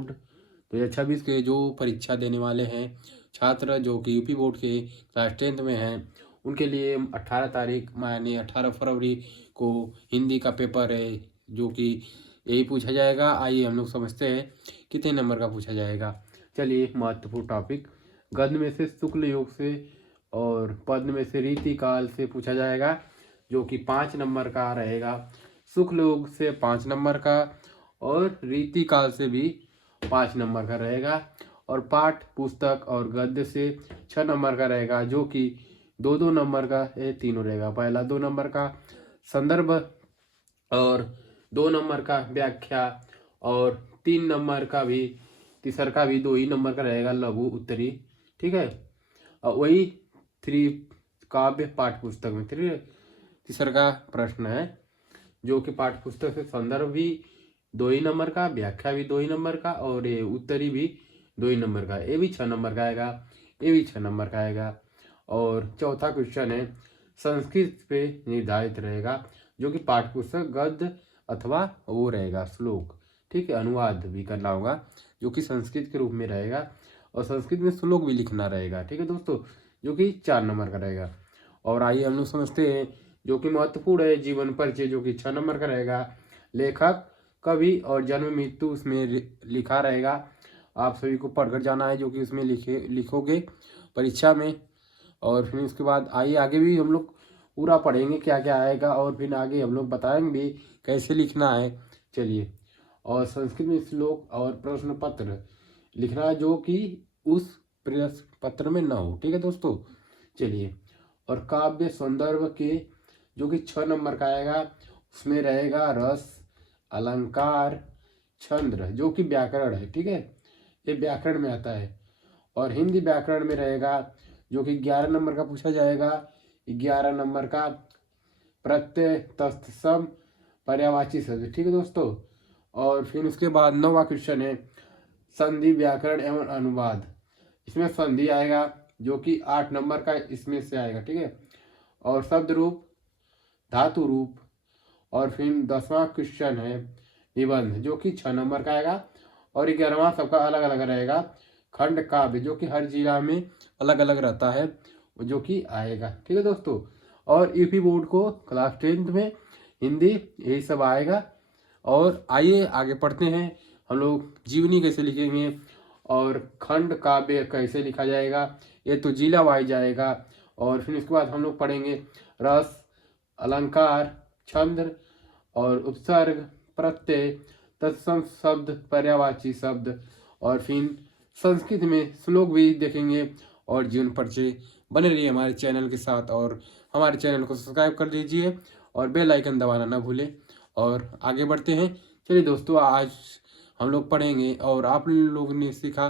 2026 के जो परीक्षा देने वाले हैं छात्र जो कि यूपी बोर्ड के क्लास 10th में हैं, उनके लिए 18 तारीख यानी 18 फरवरी को हिंदी का पेपर है, जो कि यही पूछा जाएगा। आइए हम लोग समझते हैं कितने नंबर का पूछा जाएगा। चलिए, महत्वपूर्ण टॉपिक, गद्य में से शुक्ल योग से और पद्य में से रीति काल से पूछा जाएगा, जो कि 5 नंबर का रहेगा। शुक्ल योग से 5 नंबर का और रीति काल से भी 5 नंबर का रहेगा। और पाठ पुस्तक और गद्य से 6 नंबर का रहेगा, जो कि 2-2 नंबर का ये तीनों रहेगा। पहला 2 नंबर का संदर्भ और 2 नंबर का व्याख्या और 3 नंबर का भी, तीसर का भी 2 ही नंबर का रहेगा, लघु उत्तरी। ठीक है, और वही 3 काव्य पाठ पुस्तक में तीसर का प्रश्न है, जो कि पाठ पुस्तक से संदर्भ भी 2 ही नंबर का, व्याख्या भी 2 ही नंबर का और ये उत्तरी भी 2 ही नंबर का। ये भी 6 नंबर का आएगा, ये भी 6 नंबर का आएगा। और चौथा क्वेश्चन है संस्कृत पे निर्धारित रहेगा, जो कि पाठ पुस्तक गद्य अथवा वो रहेगा श्लोक। ठीक है, अनुवाद भी करना होगा, जो कि संस्कृत के रूप में रहेगा और संस्कृत में श्लोक भी लिखना रहेगा। ठीक है दोस्तों, जो कि 4 नंबर का रहेगा। और आइए हम लोग समझते हैं जो कि महत्वपूर्ण है जीवन परिचय, जो कि 6 नंबर का रहेगा। लेखक, कवि और जन्म मृत्यु उसमें लिखा रहेगा। आप सभी को पढ़कर जाना है, जो कि उसमें लिखोगे परीक्षा में। और फिर उसके बाद आइए आगे भी हम लोग पूरा पढ़ेंगे क्या क्या आएगा, और फिर आगे हम लोग बताएंगे भी कैसे लिखना है। चलिए, और संस्कृत में श्लोक और प्रश्न पत्र लिखना, जो कि उस प्रश्न पत्र में ना हो। ठीक है दोस्तों, चलिए। और काव्य संदर्भ के, जो कि 6 नंबर का आएगा, उसमें रहेगा रस, अलंकार, छंद, जो कि व्याकरण है। ठीक है, ये व्याकरण में आता है। और हिंदी व्याकरण में रहेगा, जो कि 11 नंबर का पूछा जाएगा। 11 नंबर का प्रत्यय, तत्सम, पर्यायवाची शब्द। ठीक है दोस्तों। और फिर उसके बाद 9वां क्वेश्चन है संधि, व्याकरण एवं अनुवाद। इसमें संधि आएगा, जो कि 8 नंबर का इसमें से आएगा। ठीक है, और शब्द रूप, धातु रूप। और फिर 10वां क्वेश्चन है निबंध, जो कि 6 नंबर का आएगा। और 11वां सबका अलग अलग रहेगा, खंड काव्य, जो कि हर जिला में अलग अलग रहता है, जो कि आएगा। ठीक है दोस्तों। और यूपी बोर्ड को क्लास 10th में हिंदी यही सब आएगा। और आइए आगे पढ़ते हैं, हम लोग जीवनी कैसे लिखेंगे और खंड काव्य कैसे लिखा जाएगा, ये तो जिला वाइज जाएगा। और फिर इसके बाद हम लोग पढ़ेंगे रस, अलंकार, छंद और उपसर्ग, प्रत्यय, तत्सम शब्द, पर्यायवाची शब्द। और फिर संस्कृत में श्लोक भी देखेंगे। और जीवन परिचय बने रहिए हमारे चैनल के साथ, और हमारे चैनल को सब्सक्राइब कर दीजिए और बेल आइकन दबाना ना भूलें। और आगे बढ़ते हैं। चलिए दोस्तों, आज हम लोग पढ़ेंगे और आप लोगों ने सीखा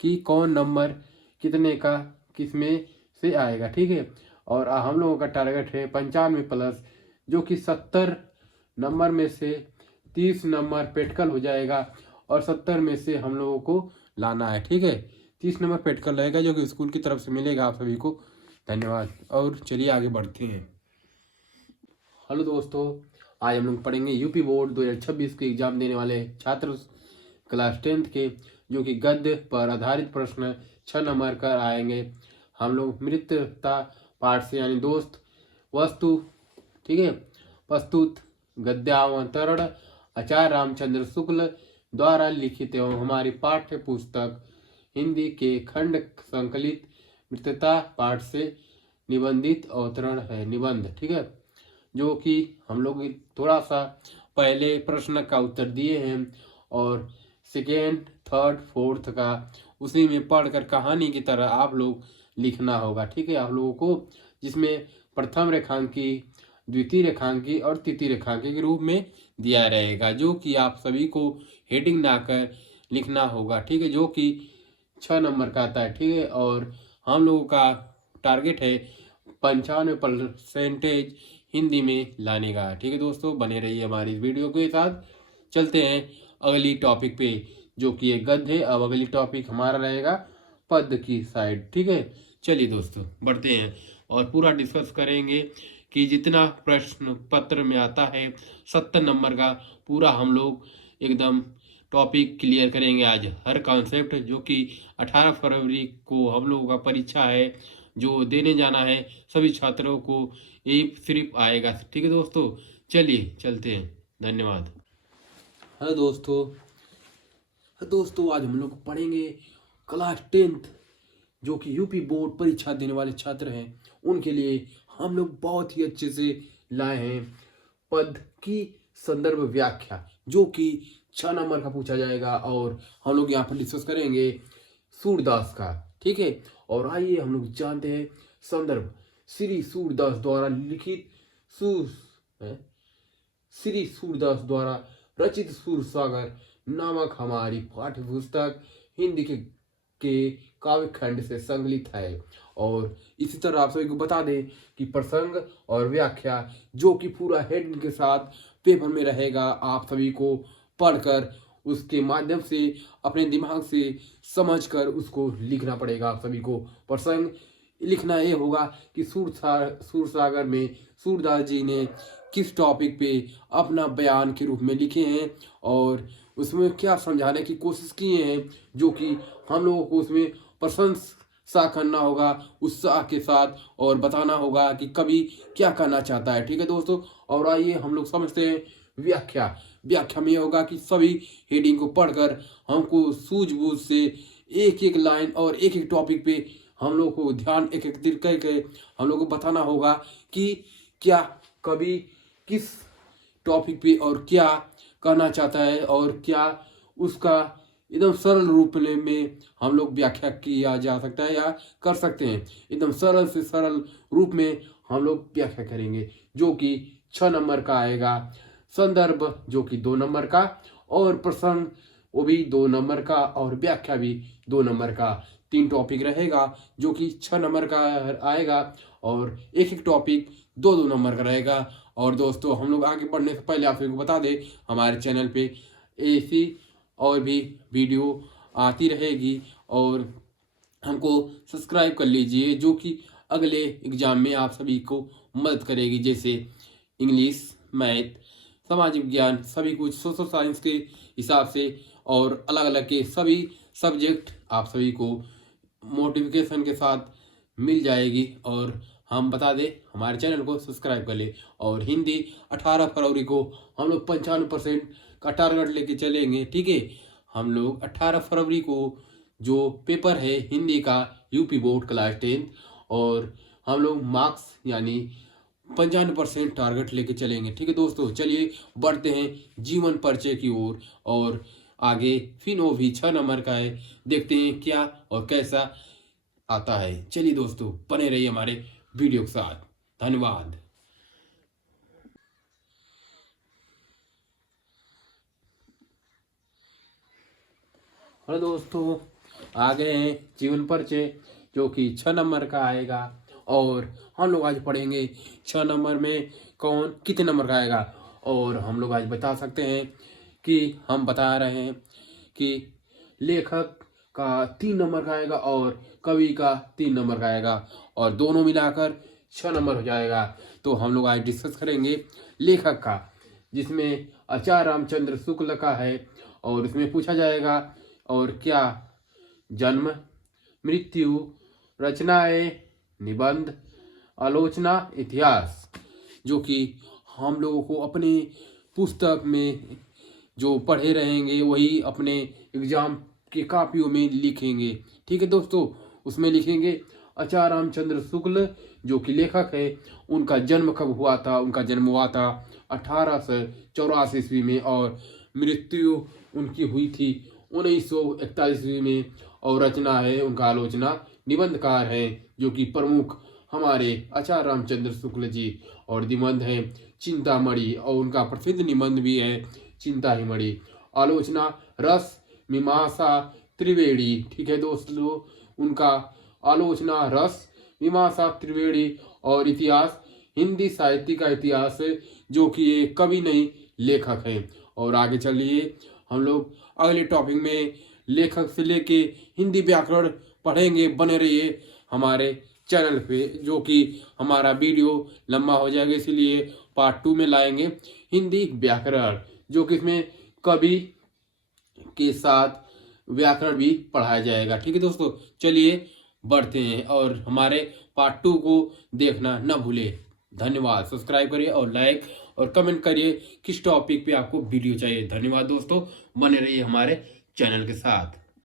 कि कौन नंबर कितने का किस में से आएगा। ठीक है, और हम लोगों का टारगेट है 95+, जो कि 70 नंबर में से 30 नंबर प्रैक्टिकल हो जाएगा और 70 में से हम लोगों को लाना है। ठीक है, 30 नंबर प्रैक्टिकल रहेगा, जो कि स्कूल की तरफ से मिलेगा आप सभी को। धन्यवाद। और चलिए आगे बढ़ते हैं। हेलो दोस्तों, आज हम लोग पढ़ेंगे यूपी बोर्ड 2026 के एग्जाम देने वाले छात्र क्लास 10th के, जो कि गद्य पर आधारित प्रश्न 6 नंबर का आएंगे। हम लोग मित्रता पाठ से, यानी दोस्त, वस्तु, ठीक है, प्रस्तुत, गद्यावतरण आचार्य रामचंद्र शुक्ल द्वारा लिखित एवं हमारी पाठ्य पुस्तक हिंदी के खंड संकलित मित्रता पाठ से निबंधित अवतरण है, निबंध। ठीक है, जो कि हम लोग थोड़ा सा पहले प्रश्न का उत्तर दिए हैं और सेकेंड, थर्ड, फोर्थ का उसी में पढ़कर कहानी की तरह आप लोग लिखना होगा। ठीक है, आप लोगों को, जिसमें प्रथम रेखांकी, द्वितीय रेखांकी और तृतीय रेखांकी के रूप में दिया रहेगा, जो कि आप सभी को हेडिंग बनाकर लिखना होगा। ठीक है, जो कि 6 नंबर का आता है। ठीक है, और हम लोगों का टारगेट है 95% हिंदी में लाने का। ठीक है दोस्तों, बने रहिए हमारी इस वीडियो के साथ। चलते हैं अगली टॉपिक पे, जो कि एक गद्य है। अब अगली टॉपिक हमारा रहेगा पद्य की साइड। ठीक है, चलिए दोस्तों बढ़ते हैं और पूरा डिस्कस करेंगे कि जितना प्रश्न पत्र में आता है 70 नंबर का, पूरा हम लोग एकदम टॉपिक क्लियर करेंगे आज, हर कॉन्सेप्ट, जो कि 18 फरवरी को हम लोगों का परीक्षा है जो देने जाना है सभी छात्रों को, यही सिर्फ आएगा। ठीक है दोस्तों, चलिए चलते हैं। धन्यवाद। हेलो दोस्तों, आज हम लोग पढ़ेंगे क्लास 10th जो कि यूपी बोर्ड परीक्षा देने वाले छात्र हैं उनके लिए हम लोग बहुत ही अच्छे से लाए हैं पद की संदर्भ व्याख्या, जो कि 6 नंबर का पूछा जाएगा और हम लोग यहाँ पर डिस्कस करेंगे सूरदास का। ठीक है, और आइए हम लोग जानते हैं संदर्भ। श्री सूरदास द्वारा लिखित श्री सूरदास द्वारा रचित सूरसागर नामक हमारी पाठ्य पुस्तक हिंदी के काव्य खंड से संकलित है। और इसी तरह आप सभी को बता दें कि प्रसंग और व्याख्या जो कि पूरा हेडिंग के साथ पेपर में रहेगा, आप सभी को पढ़कर उसके माध्यम से अपने दिमाग से समझकर उसको लिखना पड़ेगा। आप सभी को प्रसंग लिखना ये होगा कि सूरसागर में सूरदास जी ने किस टॉपिक पे अपना बयान के रूप में लिखे हैं और उसमें क्या समझाने की कोशिश किए हैं, जो कि हम लोगों को उसमें प्रशंसा करना होगा उत्साह के साथ और बताना होगा कि कवि क्या कहना चाहता है। ठीक है दोस्तों, और आइए हम लोग समझते हैं व्याख्या में होगा कि सभी हेडिंग को पढ़कर हमको सूझबूझ से एक एक लाइन और एक एक टॉपिक पे हम लोग को ध्यान एकत्रित करके हम लोग को बताना होगा कि क्या कवि किस टॉपिक पे और क्या कहना चाहता है और क्या उसका एकदम सरल रूप में हम लोग व्याख्या किया जा सकता है या कर सकते हैं। एकदम सरल से सरल रूप में हम लोग व्याख्या करेंगे, जो कि 6 नंबर का आएगा। संदर्भ जो कि 2 नंबर का, और प्रसंग वो भी 2 नंबर का, और व्याख्या भी 2 नंबर का। 3 टॉपिक रहेगा जो कि 6 नंबर का आएगा और एक एक टॉपिक 2-2 नंबर का रहेगा। और दोस्तों, हम लोग आगे बढ़ने से पहले आप सभी को बता दें हमारे चैनल पे ऐसी और भी वीडियो आती रहेगी और हमको सब्सक्राइब कर लीजिए, जो कि अगले एग्जाम में आप सभी को मदद करेगी, जैसे इंग्लिश, मैथ, सामाजिक विज्ञान, सभी कुछ सोशल साइंस के हिसाब से और अलग अलग के सभी सब्जेक्ट आप सभी को नोटिफिकेशन के साथ मिल जाएगी। और हम बता दें हमारे चैनल को सब्सक्राइब कर ले। और हिंदी 18 फरवरी को हम लोग 95% का टारगेट लेके चलेंगे। ठीक है, हम लोग 18 फरवरी को जो पेपर है हिंदी का यूपी बोर्ड क्लास 10, और हम लोग मार्क्स यानी 95% टारगेट लेके चलेंगे। ठीक है दोस्तों, चलिए बढ़ते हैं जीवन परिचय की ओर। और आगे फिर वो भी 6 नंबर का है, देखते हैं क्या और कैसा आता है। चलिए दोस्तों, बने रहिए हमारे वीडियो के साथ। धन्यवाद। हेलो दोस्तों, आ गए हैं जीवन परिचय जो कि 6 नंबर का आएगा। और हम लोग आज पढ़ेंगे 6 नंबर में कौन कितने नंबर का आएगा। और हम लोग आज बता सकते हैं कि हम बता रहे हैं कि लेखक का 3 नंबर का आएगा और कवि का 3 नंबर का आएगा, और दोनों मिलाकर 6 नंबर हो जाएगा। तो हम लोग आज डिस्कस करेंगे लेखक का, जिसमें आचार्य रामचंद्र शुक्ल का है। और इसमें पूछा जाएगा और क्या जन्म, मृत्यु, रचनाएं, निबंध, आलोचना, इतिहास, जो कि हम लोगों को अपनी पुस्तक में जो पढ़े रहेंगे वही अपने एग्जाम की कापियों में लिखेंगे। ठीक है दोस्तों, उसमें लिखेंगे आचार्य रामचंद्र शुक्ल जो कि लेखक है, उनका जन्म कब हुआ था। उनका जन्म हुआ था 1884 ईस्वी में, और मृत्यु उनकी हुई थी 1941 ईस्वी में। और रचना है उनका आलोचना, निबंधकार हैं जो कि प्रमुख हमारे आचार्य रामचंद्र शुक्ल जी। और निबंध है चिंतामणि, और उनका प्रसिद्ध निबंध भी है चिंतामणि। आलोचना रस मीमांसा त्रिवेणी। ठीक है दोस्तों, उनका आलोचना रस मीमांसा त्रिवेणी। और इतिहास हिंदी साहित्य का इतिहास, जो कि ये कवि नहीं लेखक हैं। और आगे चलिए हम लोग अगले टॉपिक में लेखक से लेके हिंदी व्याकरण पढ़ेंगे। बने रहिए हमारे चैनल पे, जो कि हमारा वीडियो लंबा हो जाएगा, इसलिए पार्ट 2 में लाएंगे हिंदी व्याकरण, जो कि इसमें कवि के साथ व्याकरण भी पढ़ाया जाएगा। ठीक है दोस्तों, चलिए बढ़ते हैं और हमारे पार्ट 2 को देखना न भूलें। धन्यवाद। सब्सक्राइब करिए और लाइक और कमेंट करिए किस टॉपिक पे आपको वीडियो चाहिए। धन्यवाद दोस्तों, बने रहिए हमारे चैनल के साथ।